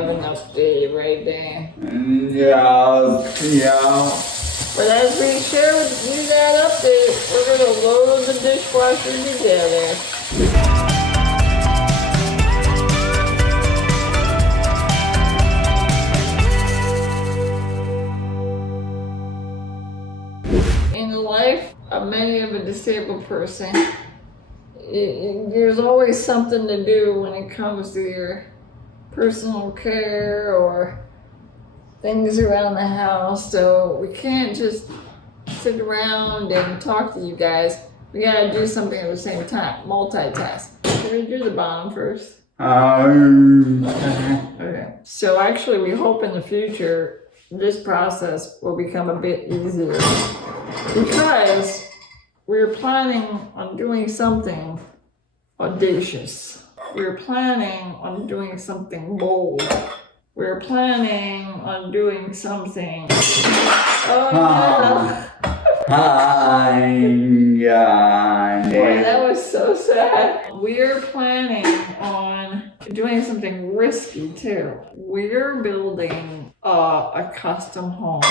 have an update, right, Dan? Yeah. But as we share with you that update, we're gonna load the dishwasher together. In the life of many of a disabled person, there's always something to do when it comes to your personal care or things around the house. So we can't just sit around and talk to you guys. We gotta do something at the same time, multitask. Can we do the bottom first? Okay. So actually we hope in the future this process will become a bit easier because we're planning on doing something audacious. We're planning on doing something bold. We're planning on doing something. Oh no! Boy, that was so sad. We're planning on doing something risky too. We're building a custom home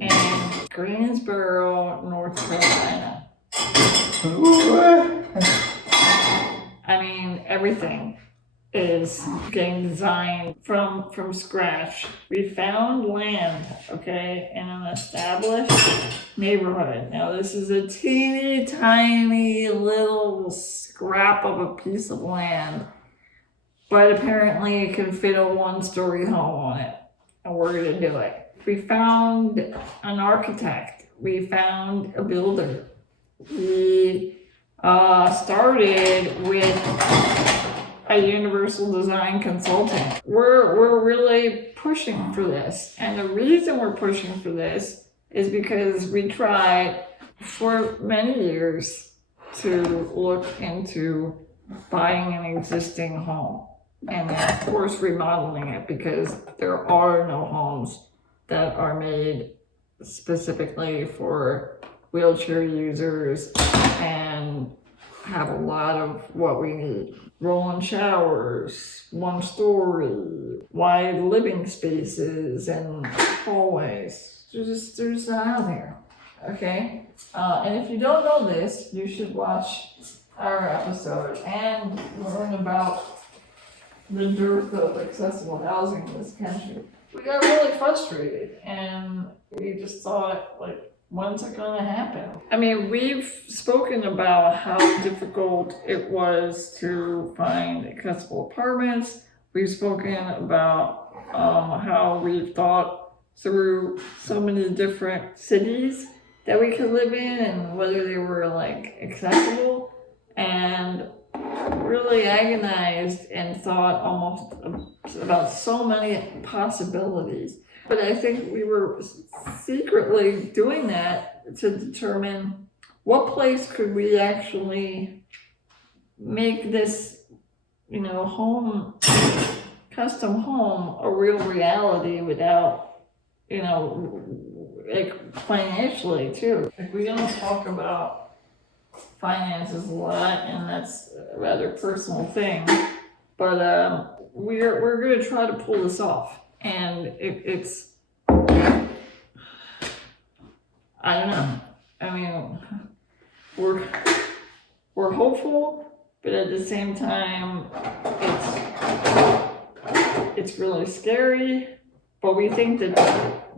in Greensboro, North Carolina. I mean, everything is getting designed from scratch. We found land, okay, in an established neighborhood. Now, this is a teeny tiny little scrap of a piece of land, but apparently it can fit a one-story home on it, and we're gonna do it. We found an architect. We found a builder. We started with a universal design consultant. We're really pushing for this. And the reason we're pushing for this is because we tried for many years to look into buying an existing home and of course remodeling it, because there are no homes that are made specifically for wheelchair users and have a lot of what we need. Roll-in showers, one story, wide living spaces and hallways. There's not out there, okay? And if you don't know this, you should watch our episode and learn about the dearth of accessible housing in this country. We got really frustrated and we just thought, like, when's it gonna happen? I mean, we've spoken about how difficult it was to find accessible apartments. We've spoken about how we've thought through so many different cities that we could live in and whether they were like accessible, and really agonized and thought almost about so many possibilities. But I think we were secretly doing that to determine what place could we actually make this, home, custom home, a real reality without, like financially too. Like, we don't talk about finances a lot, and that's a rather personal thing. But we're going to try to pull this off. And it's, I don't know. I mean, we're hopeful, but at the same time, it's really scary. But we think that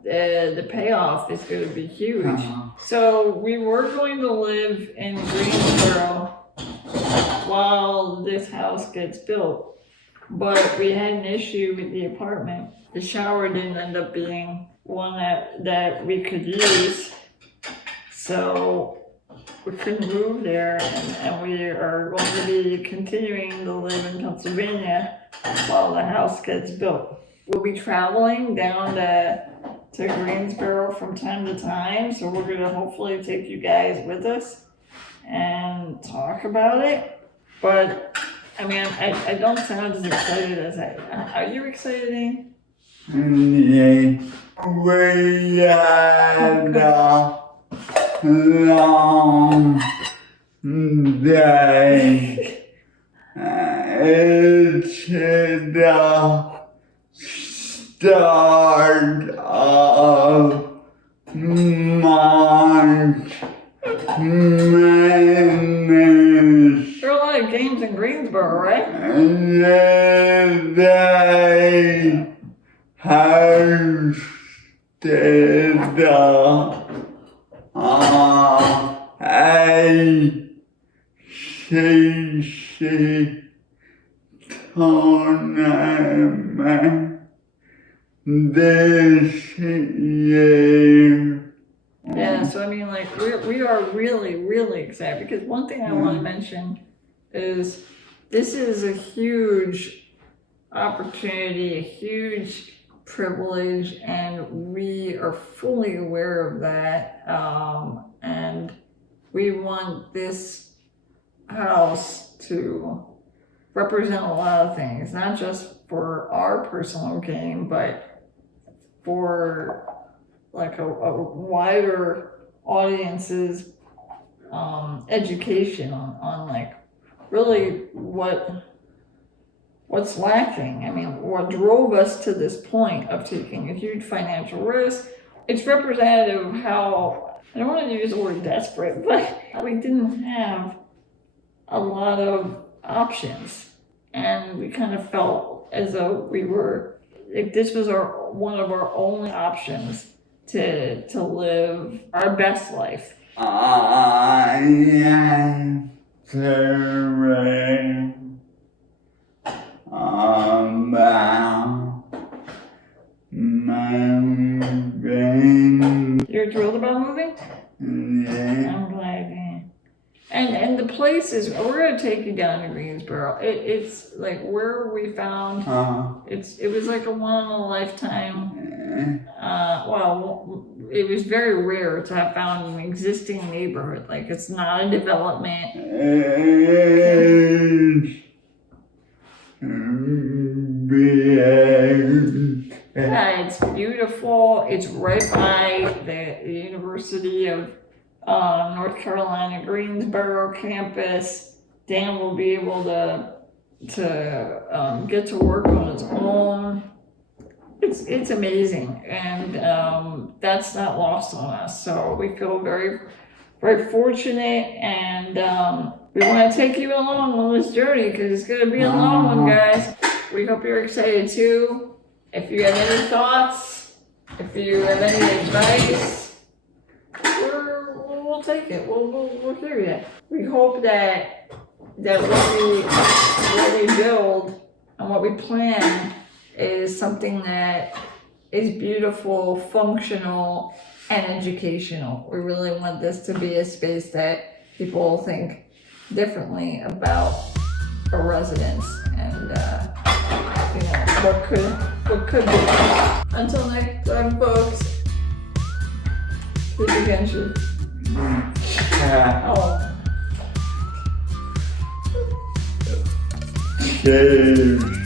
the payoff is going to be huge. So we were going to live in Greensboro while this house gets built, but we had an issue with the apartment. The shower didn't end up being one that we could use, so we couldn't move there, and we are going to be continuing to live in Pennsylvania while the house gets built. We'll be traveling down to Greensboro from time to time, so we're going to hopefully take you guys with us and talk about it. But I mean, I don't sound as excited as I. Are you excited? We had a long day. It's start of March Madness. There are a lot of games in Greensboro, right? And they hosted ACC tournament this year. Yeah, so I mean, like, we are really, really excited because one thing I want to mention is this is a huge opportunity, a huge privilege, and we are fully aware of that. And we want this house to represent a lot of things, not just for our personal gain, but for like a wider audience's education on like really what's lacking. I mean, what drove us to this point of taking a huge financial risk. It's representative of how, I don't want to use the word desperate, but we didn't have a lot of options, and we kind of felt as though we were, like, this was one of our only options to live our best life. I am very about moving. You're thrilled about moving? Yeah. I'm glad, man. And the place is, we're gonna take you down to Greensboro. It's like where we found, it was like a one in a lifetime. Well, it was very rare to have found an existing neighborhood. Like, it's not a development. Yeah, it's beautiful. It's right by the University of North Carolina Greensboro campus. Dan will be able to get to work on his own. It's amazing, and that's not lost on us. So we feel very, very fortunate, and we want to take you along on this journey because it's going to be a long one, guys. We hope you're excited too. If you have any thoughts, if you have any advice, we'll take it. We'll hear you. We hope that what we build and what we plan is something that is beautiful, functional, and educational. We really want this to be a space that people think differently about a residence and what could be. Until next time, folks. Keep it Ginchiest. Oh. Cheers.